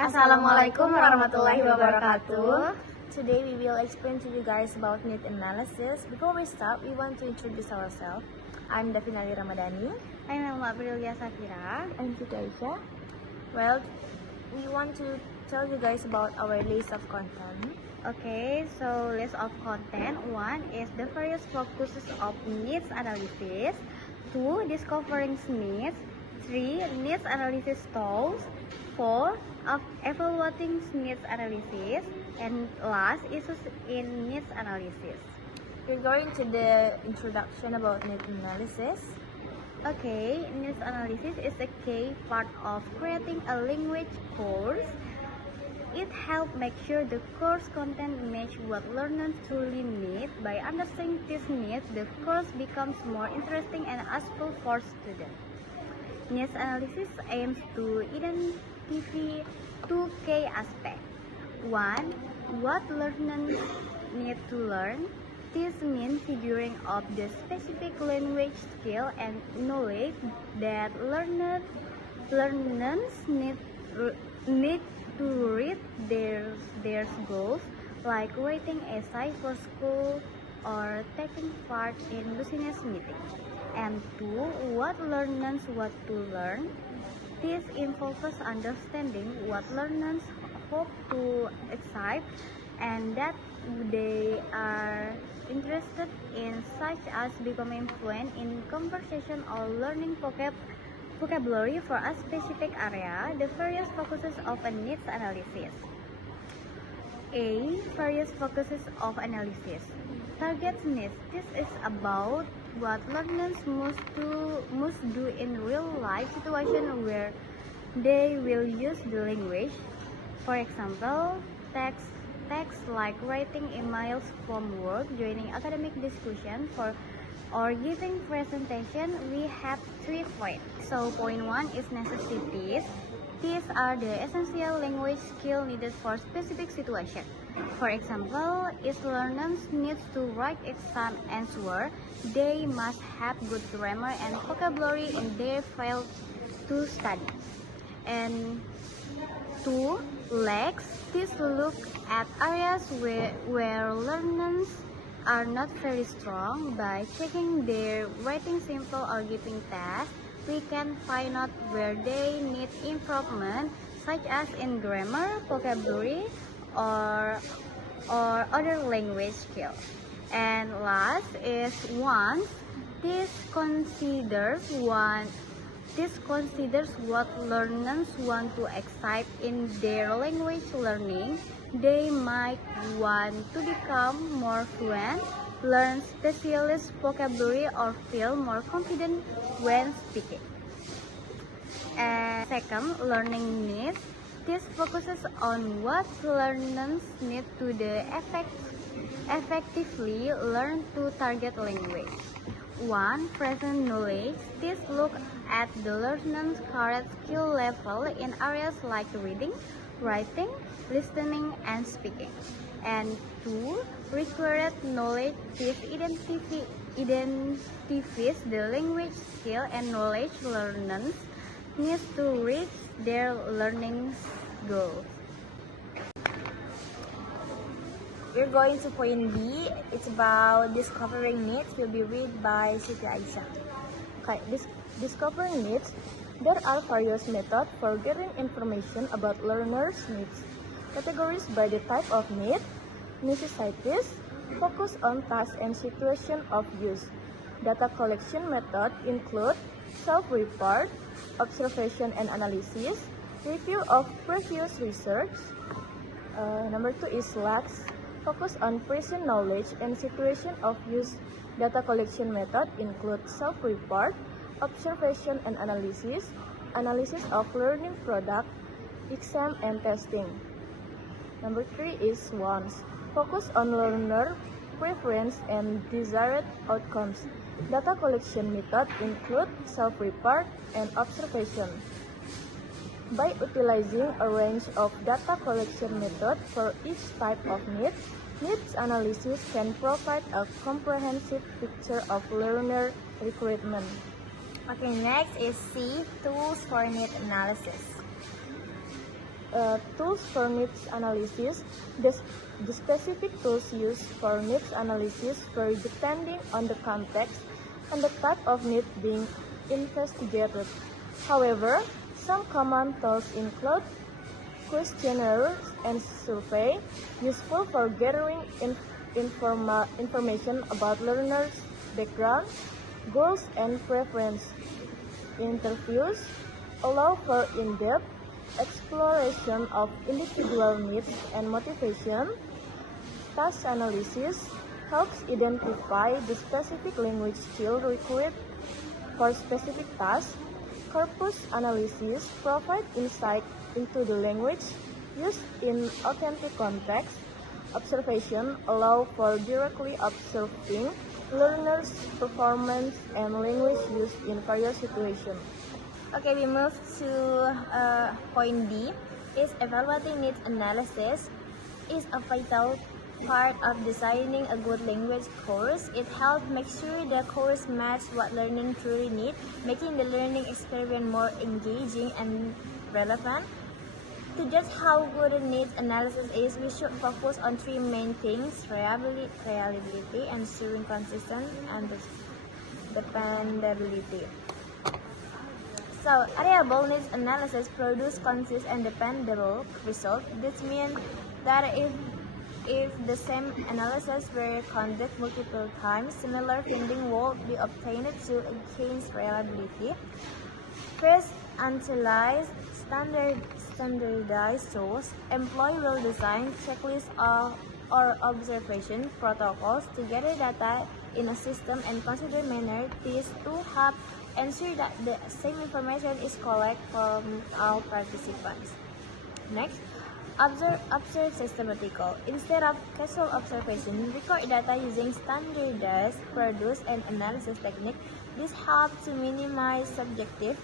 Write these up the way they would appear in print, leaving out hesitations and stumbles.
Assalamualaikum warahmatullahi wabarakatuh. Today we will explain to you guys about need analysis. Before we start, we want to introduce ourselves. I'm Davinari Ramadhani. I'm Elma Aprilia Safira. I'm Siti Aisyah. Well, we want to tell you guys about our list of content. Okay, so list of content. 1 is the various focuses of needs analysis. 2. Discovering needs. 3. Needs analysis tools. 4. Of evaluating needs analysis. And last is in needs analysis. We're going to the introduction about need analysis. Okay, needs analysis is a key part of creating a language course. It helps make sure the course content match what learners truly need. By understanding these needs, the course becomes more interesting and useful for students. Needs analysis aims to identify 2 key aspects. 1. What learners need to learn. This means figuring out the specific language skill and knowledge that learners need to reach their goals, like writing essay for school or taking part in business meeting. And 2. What learners want to learn. This involves understanding what learners hope to achieve and that they are interested in, such as becoming fluent in conversation or learning vocabulary for a specific area. The various focuses of a needs analysis. A. Various focuses of analysis. Target needs. This is about what learners must do in real life situation where they will use the language. For example, tasks like writing emails from work, joining academic discussion, or giving presentation. We have 3 points. So point 1 is necessities. These are the essential language skill needed for specific situation. For example, if learners need to write exam answer, they must have good grammar and vocabulary in their field to study. And 2. Lacks. This look at areas where learners are not very strong. By checking their writing simple or giving tasks, we can find out where they need improvement, such as in grammar, vocabulary, or other language skills. And last is wants. This considers what learners want to achieve in their language learning. They might want to become more fluent, learn specialist vocabulary, or feel more confident when speaking. And second, learning needs. This focuses on what learners need to effectively learn to target language. 1. Present knowledge. This look at the learner's current skill level in areas like reading, writing, listening, and speaking. And 2. Required knowledge. This identifies the language skill and knowledge learners need to reach their learning goals. We're going to point B. It's about discovering needs. Will be read by Siti Aisyah. Okay, discovering needs. There are various methods for getting information about learners' needs. Categories by the type of need. Necessities. Focus on task and situation of use. Data collection method include self-report, observation and analysis, review of previous research. Number 2 is lacks. Focus on present knowledge and situation of use. Data collection method include self-report, observation and analysis, analysis of learning product, exam and testing. Number 3 is wants. Focus on learner preference and desired outcomes. Data collection method include self-report and observation. By utilizing a range of data collection methods for each type of needs analysis can provide a comprehensive picture of learner recruitment. Okay, next is C, tools for need analysis. Tools for needs analysis. The specific tools used for needs analysis vary depending on the context and the type of need being investigated. However, some common tools include questionnaires and survey, useful for gathering information about learners' background, goals, and preference. Interviews allow for in-depth exploration of individual needs and motivation. Task analysis helps identify the specific language skill required for specific tasks. Corpus analysis provides insight into the language used in authentic context. Observation allows for directly observing learners' performance and language use in various situations. Okay, we move to point D. Is evaluating needs analysis is a vital part of designing a good language course. It helps make sure the course matches what learning truly need, making the learning experience more engaging and relevant. To judge how good a needs analysis is, we should focus on three main things: reliability, ensuring consistency, and dependability. So, reliable needs analysis produce consistent and dependable results. This means that if the same analysis were conducted multiple times, similar findings will be obtained to enhance reliability. First, utilize standardized tools. Employee will design checklists or observation protocols to gather data in a system and consider manner. These to help ensure that the same information is collected from all participants. Next, observe systematical. Instead of casual observation, record data using standardized produce and analysis technique. This helps to minimize subjective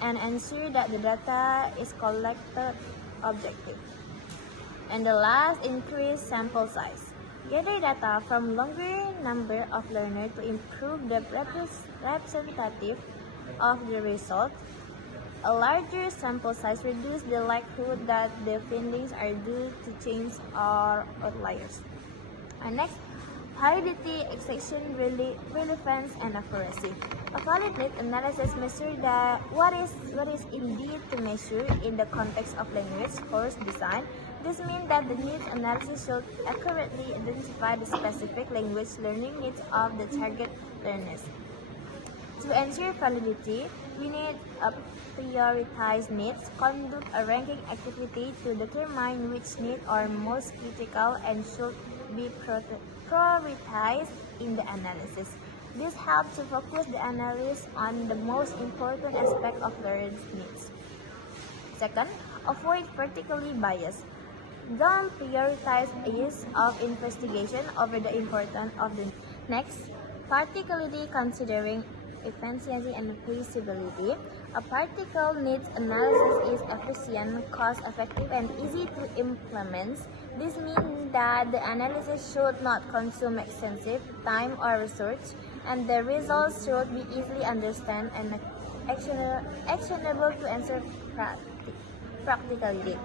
and ensure that the data is collected objective. And the last, increase sample size. Gather data from longer number of learners to improve the representative of the result. A larger sample size reduces the likelihood that the findings are due to change or outliers. And next, validity, exception, relevance, and accuracy. A valid need analysis measures that what is indeed to measure in the context of language course design. This means that the needs analysis should accurately identify the specific language learning needs of the target learners. To ensure validity, we need a prioritized needs, conduct a ranking activity to determine which needs are most critical and should be prioritized in the analysis. This helps to focus the analysis on the most important aspect of learners' needs. Second, avoid particularly bias. Don't prioritize ease of investigation over the importance of the next, particularly considering efficiency and feasibility. A particle needs analysis is efficient, cost-effective, and easy to implement. This means that the analysis should not consume extensive time or research, and the results should be easily understood and actionable to ensure practicality.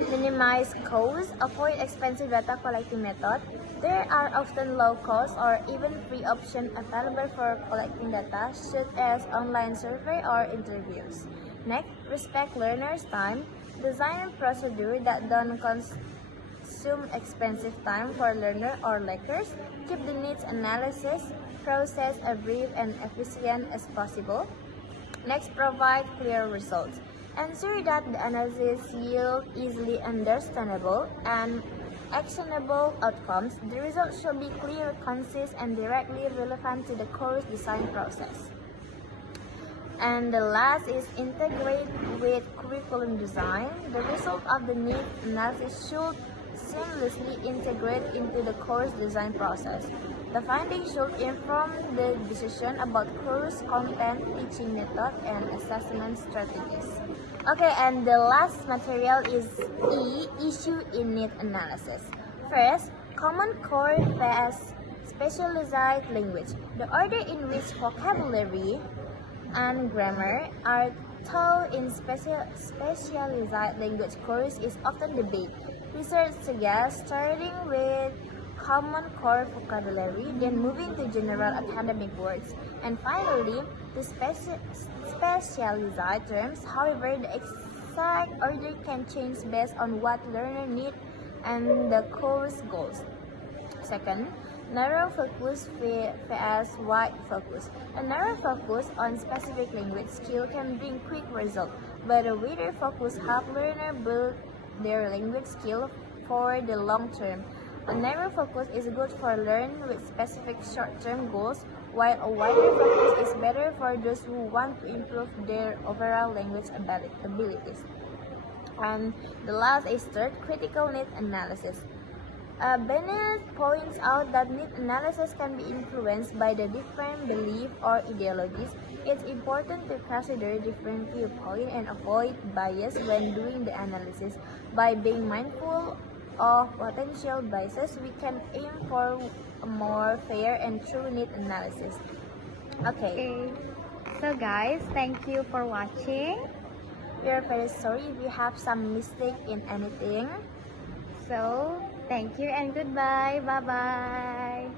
Minimize costs, avoid expensive data collecting method. There are often low cost or even free options available for collecting data, such as online survey or interviews. Next, respect learners' time. Design procedures that don't consume expensive time for learners or learners. Keep the needs analysis process as brief and efficient as possible. Next, provide clear results. Ensure that the analysis yields easily understandable and actionable outcomes. The results should be clear, concise, and directly relevant to the course design process. And the last is integrate with curriculum design. The result of the need analysis should seamlessly integrate into the course design process. The findings should inform the decision about course content, teaching method, and assessment strategies. Okay, and the last material is E, issue in need analysis. First, common core vs specialized language. The order in which vocabulary and grammar are though in specialized language course is often debated. Research suggests starting with common core vocabulary, then moving to general academic words, and finally to specialized terms. However, the exact order can change based on what learner need and the course goals. Second, narrow focus vs wide focus. A narrow focus on specific language skill can bring quick results, but a wider focus helps learner build their language skill for the long term. A narrow focus is good for learn with specific short-term goals, while a wider focus is better for those who want to improve their overall language abilities. And the last is third, critical need analysis. Bennett points out that need analysis can be influenced by the different beliefs or ideologies. It's important to consider different viewpoints and avoid bias when doing the analysis. By being mindful of potential biases, we can aim for a more fair and true need analysis. Okay, Okay. So guys, thank you for watching. we are very sorry if we have some mistake in anything. So, thank you and goodbye. Bye bye.